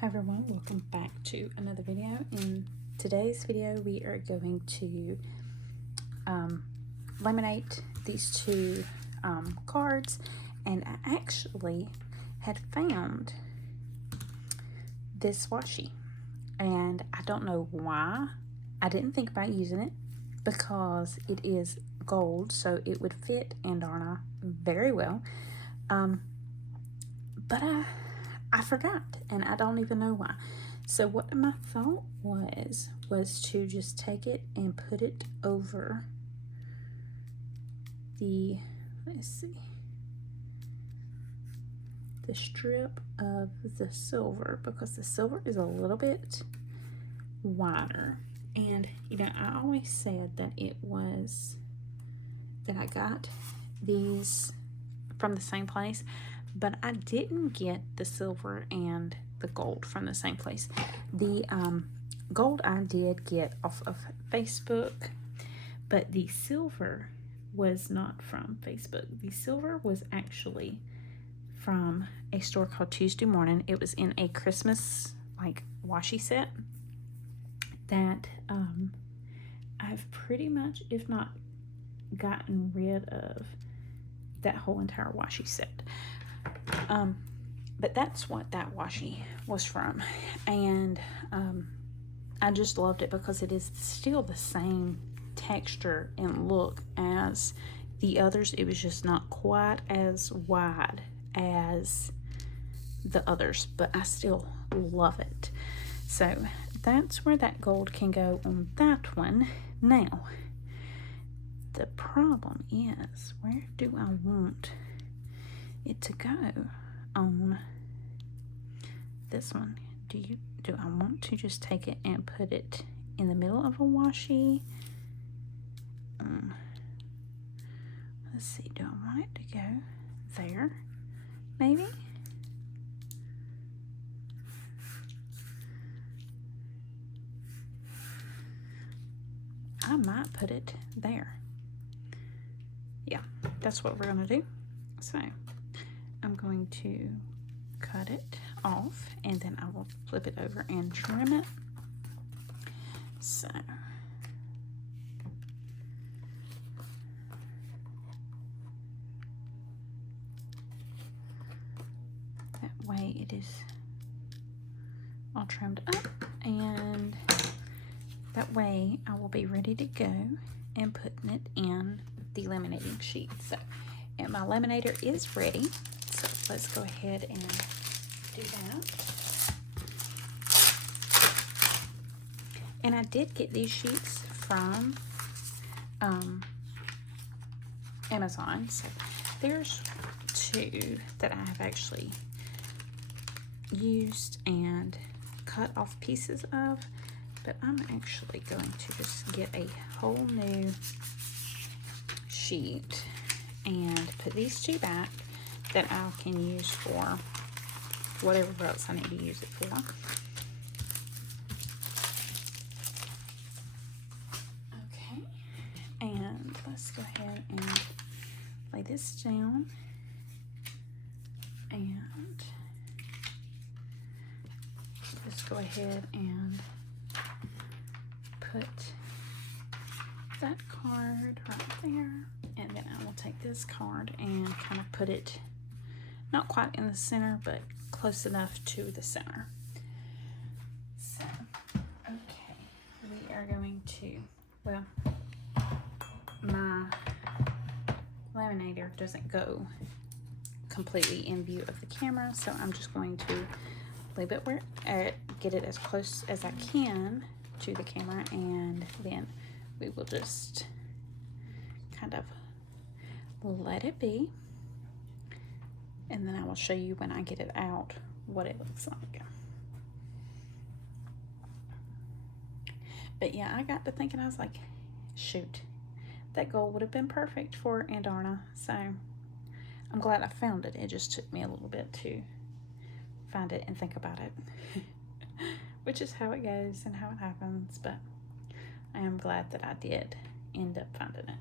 Hi everyone, welcome back to another video. In today's video we are going to laminate these two cards, and I actually had found this washi and I don't know why I didn't think about using it, because it is gold so it would fit Andarna very well, but I forgot, and I don't even know why. So what my thought was to just take it and put it over the, let's see, the strip of the silver, because the silver is a little bit wider. And you know, I always said that I got these from the same place, but I didn't get the silver and the gold from the same place. The gold I did get off of Facebook, but the silver was not from Facebook. The silver was actually from a store called Tuesday Morning. It was in a Christmas like washi set that I've pretty much, if not gotten rid of that whole entire washi set. But that's what that washi was from, and I just loved it because it is still the same texture and look as the others. It was just not quite as wide as the others, but I still love it. So that's where that gold can go on that one. Now the problem is, where do I want it to go on this one? Do I want to just take it and put it in the middle of a washi? Let's see, do I want it to go there maybe? I might put it there. Yeah, that's what we're gonna do. So I'm going to cut it off, and then I will flip it over and trim it. So that way it is all trimmed up, and that way I will be ready to go and putting it in the laminating sheet. So, and my laminator is ready, so let's go ahead and do that. And I did get these sheets from Amazon. So there's two that I have actually used and cut off pieces of, but I'm actually going to just get a whole new sheet and put these two back that I can use for whatever else I need to use it for. Okay, and let's go ahead and lay this down and just go ahead and put that card right there, and then I will take this card and kind of put it not quite in the center, but close enough to the center. So, okay, we are going to, well, my laminator doesn't go completely in view of the camera, so I'm just going to leave it where, get it as close as I can to the camera, and then we will just kind of let it be, and then I will show you when I get it out what it looks like. But yeah, I got to thinking, I was like, shoot, that gold would have been perfect for Andarna. So I'm glad I found it. It just took me a little bit to find it and think about it, which is how it goes and how it happens. But I am glad that I did end up finding it.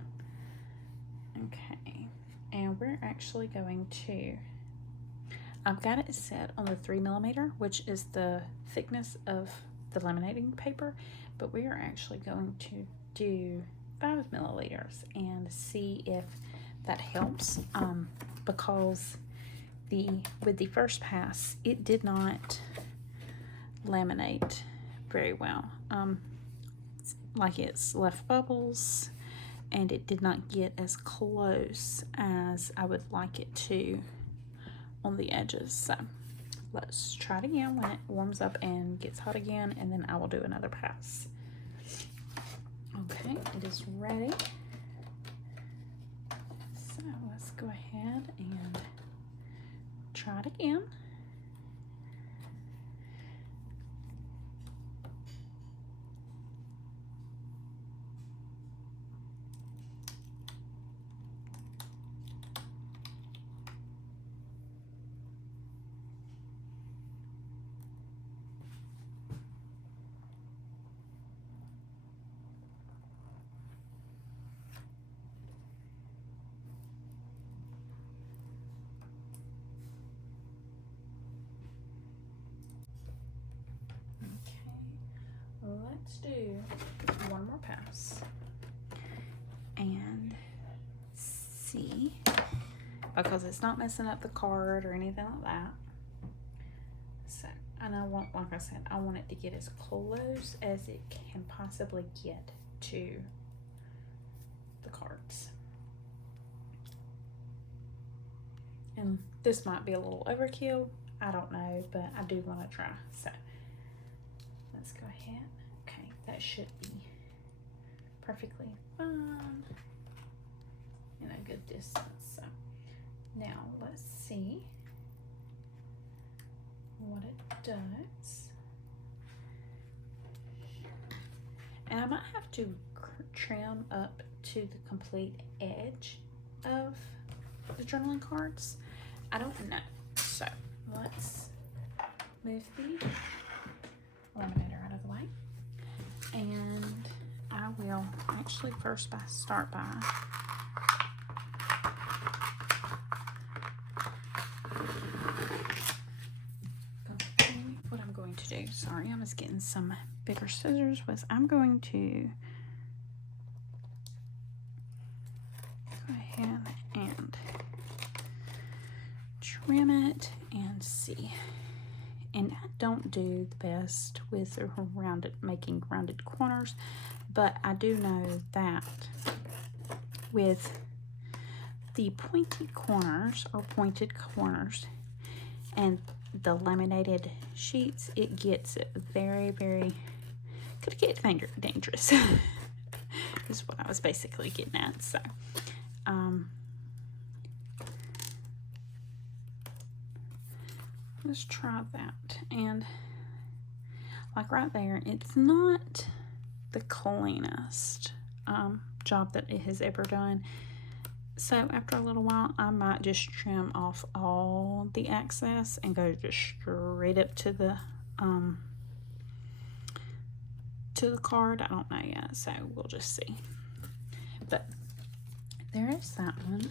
Okay, and we're actually going to, I've got it set on the 3mm, which is the thickness of the laminating paper, but we are actually going to do 5 ml and see if that helps, because with the first pass it did not laminate very well. Like it's left bubbles, and it did not get as close as I would like it to on the edges. So let's try it again when it warms up and gets hot again, and then I will do another pass. Okay, it is ready. So let's go ahead and try it again. Let's do one more pass and see, because it's not messing up the card or anything like that. So, and I want, like I said, I want it to get as close as it can possibly get to the cards. And this might be a little overkill, I don't know, but I do want to try. So let's go ahead. Okay, that should be perfectly fine in a good distance. So now let's see what it does. And I might have to trim up to the complete edge of the journaling cards. I don't know. So let's move the laminator out of the way, and I will actually first start by what I'm going to do. Sorry, I was getting some bigger scissors. I'm going to go ahead and trim it and see. And I don't do the best with making rounded corners, but I do know that with the pointed corners and the laminated sheets, it gets very, very, could get dangerous is what I was basically getting at. So let's try that. And like right there, it's not the cleanest job that it has ever done. So after a little while, I might just trim off all the excess and go just straight up to the card. I don't know yet, so we'll just see. But there is that one.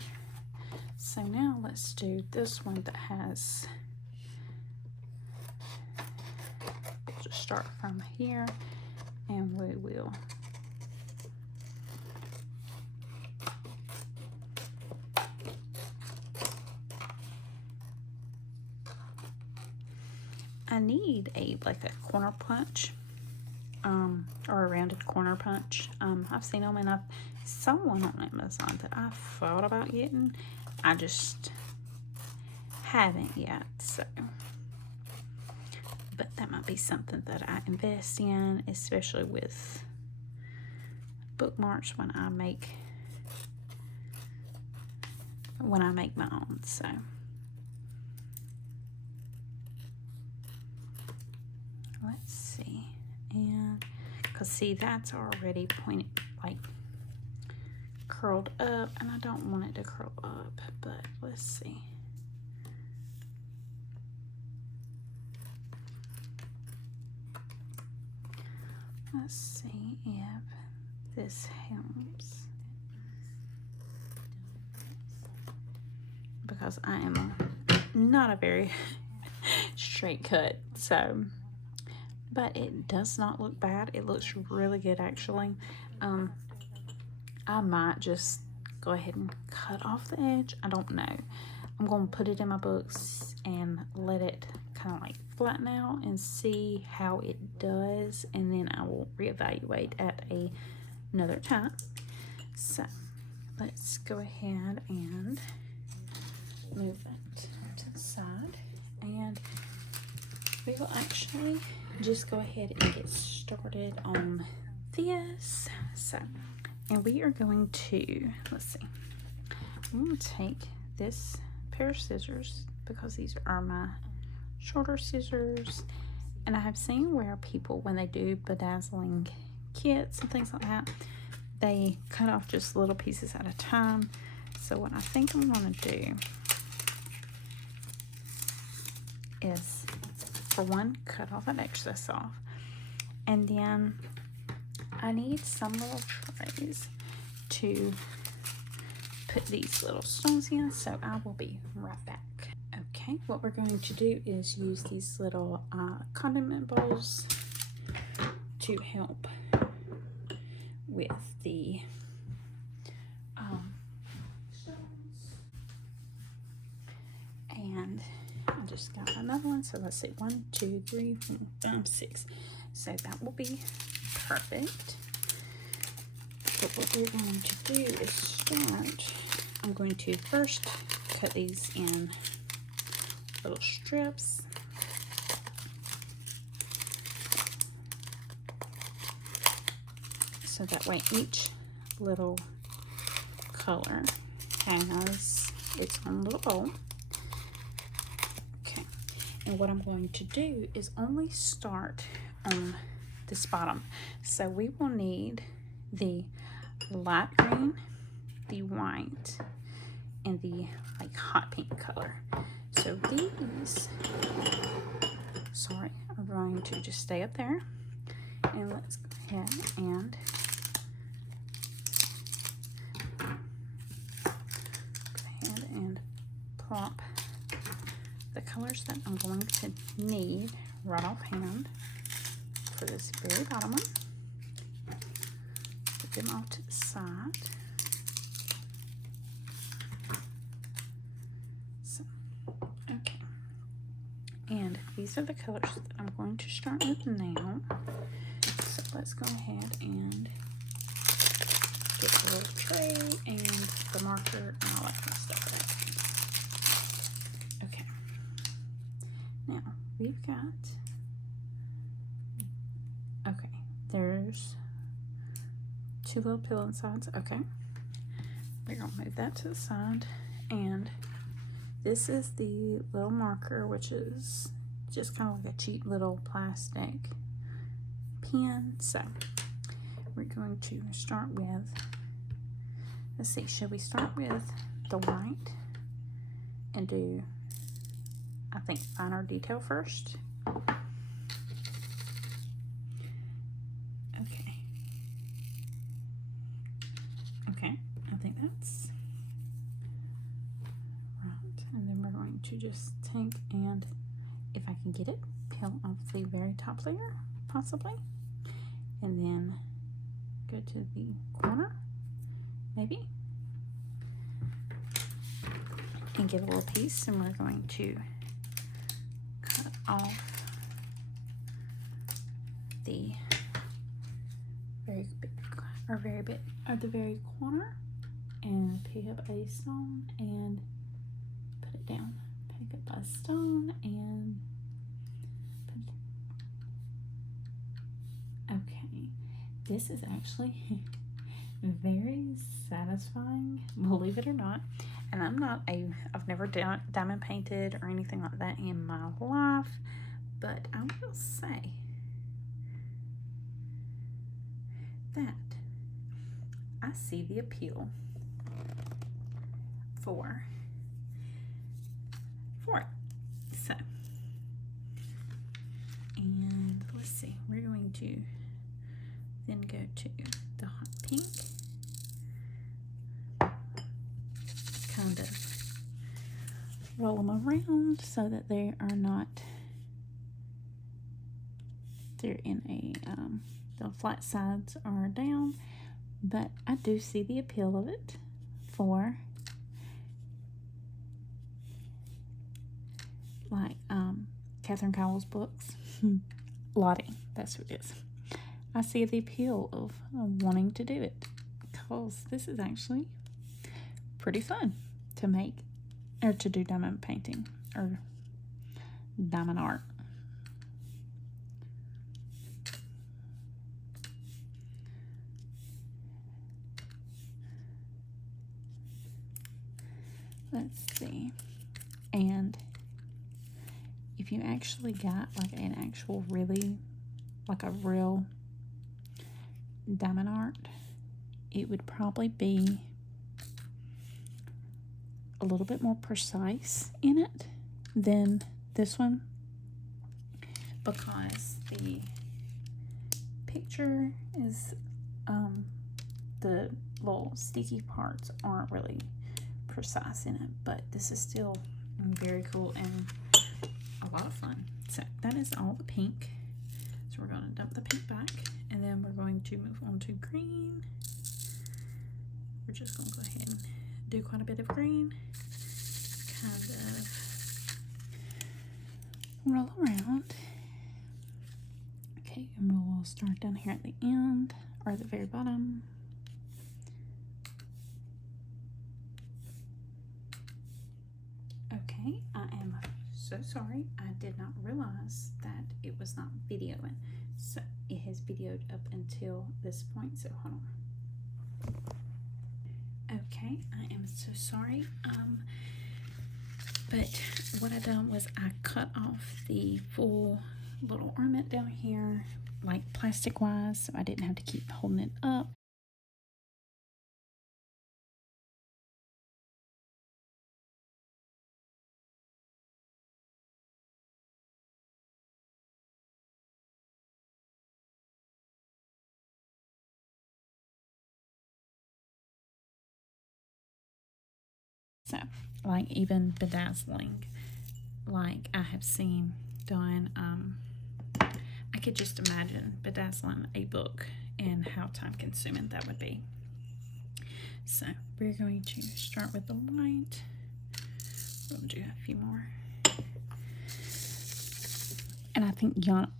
So now let's do this one that has, we'll just start from here, and we will I need like a corner punch, or a rounded corner punch. I've seen them, and I've saw one on Amazon that I thought about getting. I just haven't yet. So, but that might be something that I invest in, especially with bookmarks when I make my own. So. Let's see, and because see, that's already pointed, like curled up, and I don't want it to curl up, but let's see. Let's see if this helps, because I am not a very straight cut. So, but it does not look bad. It looks really good, actually. I might just go ahead and cut off the edge. I don't know. I'm going to put it in my books and let it kind of like flatten out and see how it does, and then I will reevaluate at another time. So let's go ahead and move that to the side, and we will actually just go ahead and get started on this. So, and we are going to, let's see, I'm going to take this pair of scissors, because these are my shorter scissors, and I have seen where people, when they do bedazzling kits and things like that, they cut off just little pieces at a time. So what I think I'm going to do is, for one, cut all that excess off, and then I need some little trays to put these little stones in, so I will be right back. Okay, what we're going to do is use these little condiment bowls to help with the stones. And I just got another one, so let's see, 1, 2, 3, 4, 5, 6. So that will be perfect. But what we're going to do is start, I'm going to first cut these in little strips. So that way each little color has its own little bowl. Okay, and what I'm going to do is only start on this bottom. So we will need the light green, the white, and the like hot pink color. So these, sorry, I'm going to just stay up there, and let's go ahead and plop the colors that I'm going to need right offhand for this very bottom one. Put them off to the side. So, okay. And these are the colors that I'm going to start with now. So let's go ahead and get the little tray and the marker and all that kind of stuff. Okay. Now we've got, okay, there's 2 little pillow sides. Okay. We're going to move that to the side, and this is the little marker, which is just kind of like a cheap little plastic pen. So we're going to start with, let's see, should we start with the white and do, I think, finer detail first? Okay. Okay, I think that's right. And then we're going to just take and, if I can get it, peel off the very top layer, possibly, and then go to the corner, maybe, and get a little piece, and we're going to cut off the the very corner, and pick up a stone and put it down. Pick up a stone and put it. Okay, this is actually very satisfying, believe it or not. And I've never diamond painted or anything like that in my life, but I will say that I see the appeal for it. So, and let's see, we're going to then go to the hot pink, kind of roll them around so that they are not, they're in a, the flat sides are down, but I do see the appeal of it for like Catherine Cowell's books. Lottie, that's who it is. I see the appeal of wanting to do it because this is actually pretty fun to make or to do diamond painting or diamond art. Let's see. And if you actually got like an actual really, like a real diamond art, it would probably be a little bit more precise in it than this one, because the picture is the little sticky parts aren't really precise in it, but this is still very cool and a lot of fun. So that is all the pink. So we're going to dump the pink back, and then we're going to move on to green. We're just going to go ahead and do quite a bit of green, kind of roll around. Okay, and we'll start down here at the end, or at the very bottom. Okay, I am so sorry. I did not realize that it was not videoing. So it has videoed up until this point, so hold on. Okay, I am so sorry. But what I done was I cut off the full little ornament down here, like plastic wise, so I didn't have to keep holding it up. So, like even bedazzling, like I have seen done, I could just imagine bedazzling a book and how time consuming that would be. So we're going to start with the white. We'll do a few more. And I think Yana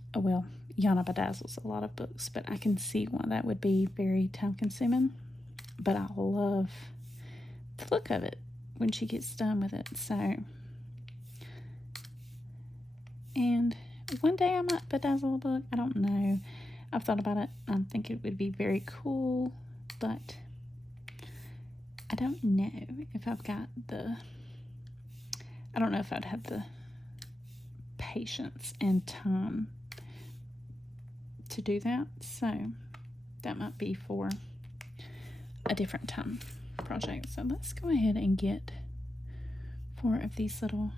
bedazzles a lot of books, but I can see why that would be very time consuming. But I love the look of it when she gets done with it. So, and one day I might bedazzle a book. I don't know. I've thought about it. I think it would be very cool, but I don't know if I've got I don't know if I'd have the patience and time to do that. So that might be for a different time project. So let's go ahead and get 4 of these little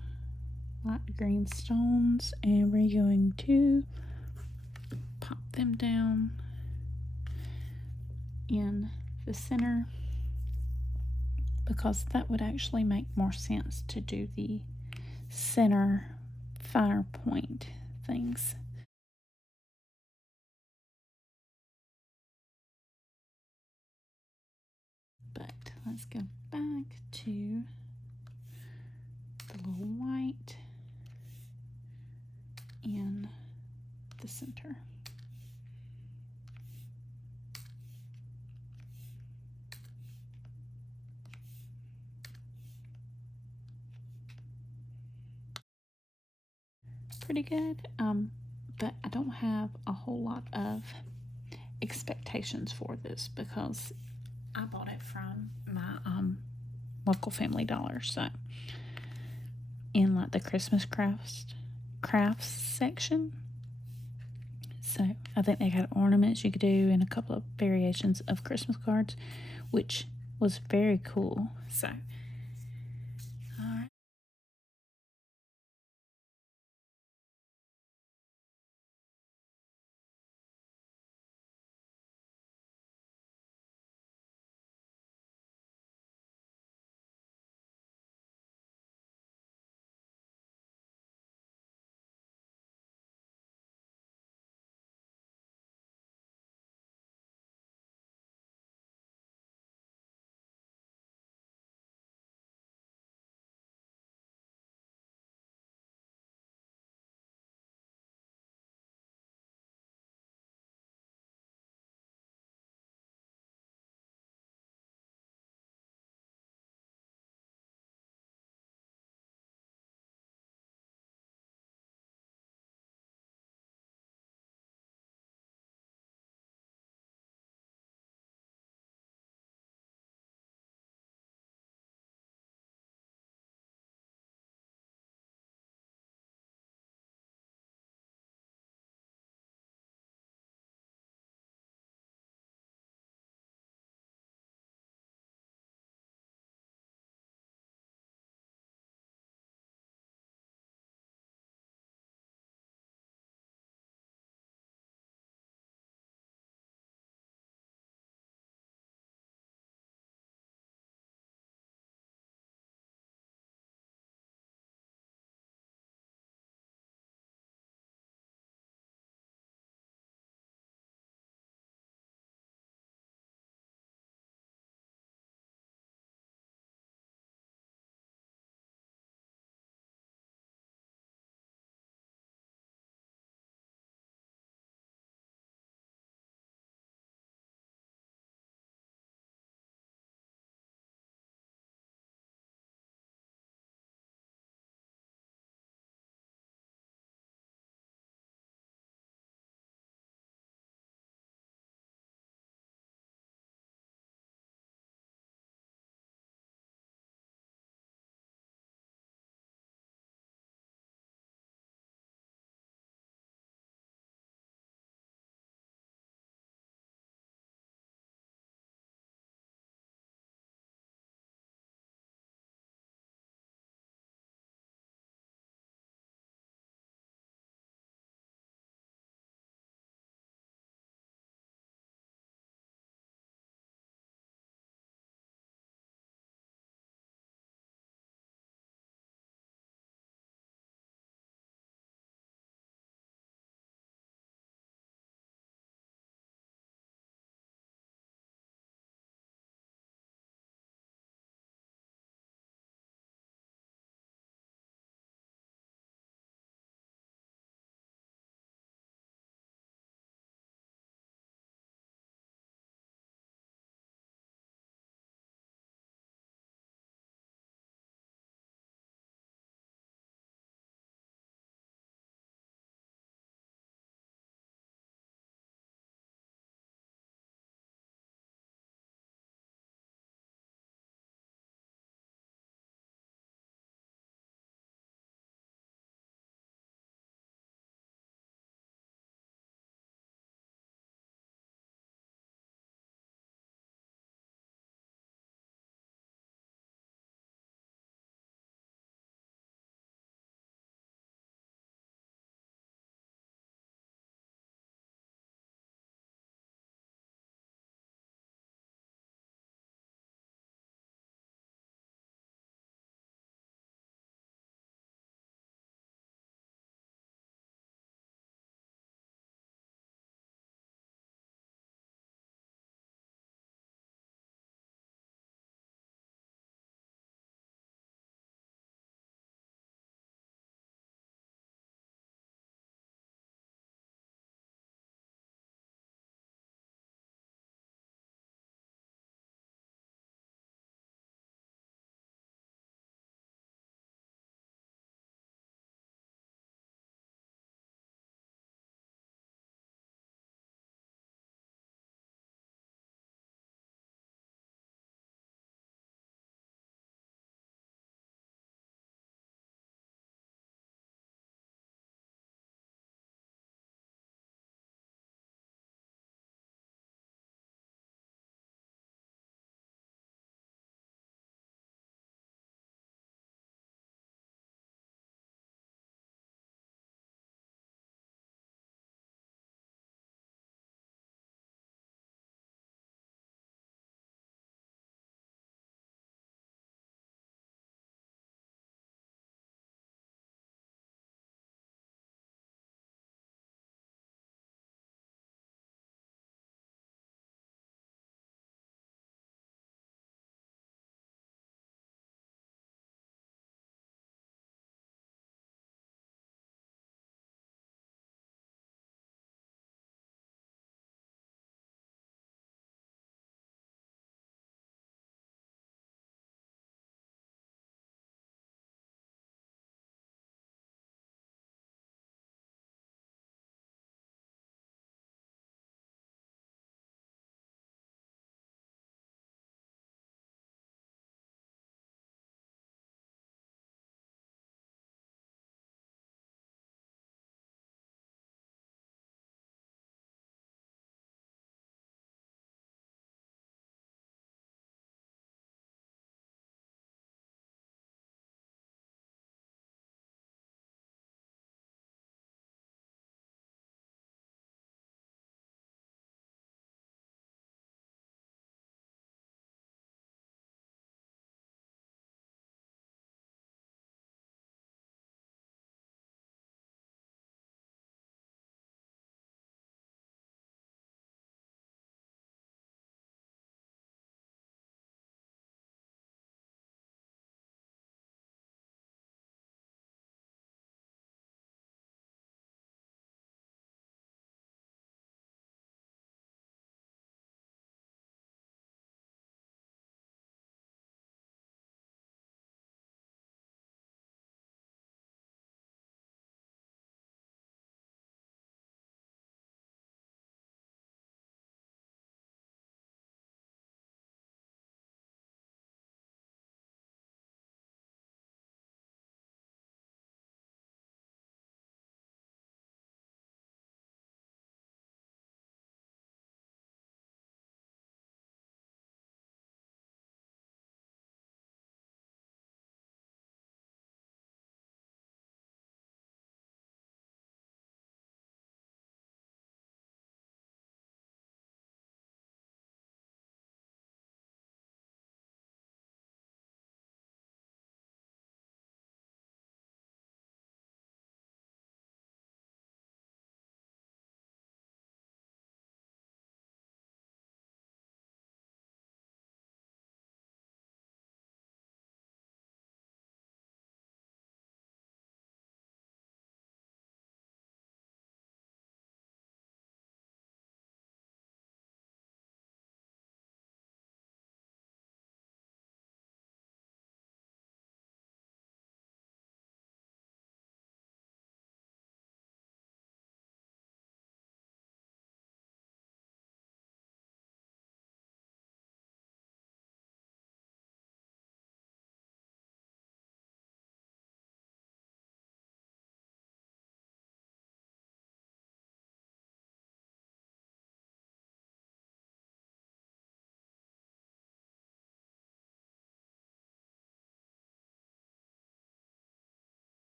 light green stones, and we're going to pop them down in the center, because that would actually make more sense to do the center fire point things. But let's go back to the little white in the center. Pretty good, but I don't have a whole lot of expectations for this because I bought it from my local Family Dollar, so in like the Christmas crafts section. So I think they had ornaments you could do and a couple of variations of Christmas cards, which was very cool. So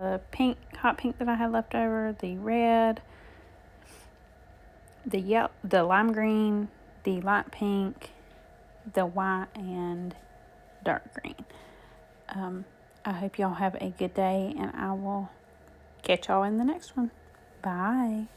the pink, hot pink that I had left over, the red, the yellow, the lime green, the light pink, the white, and dark green. I hope y'all have a good day, and I will catch y'all in the next one. Bye.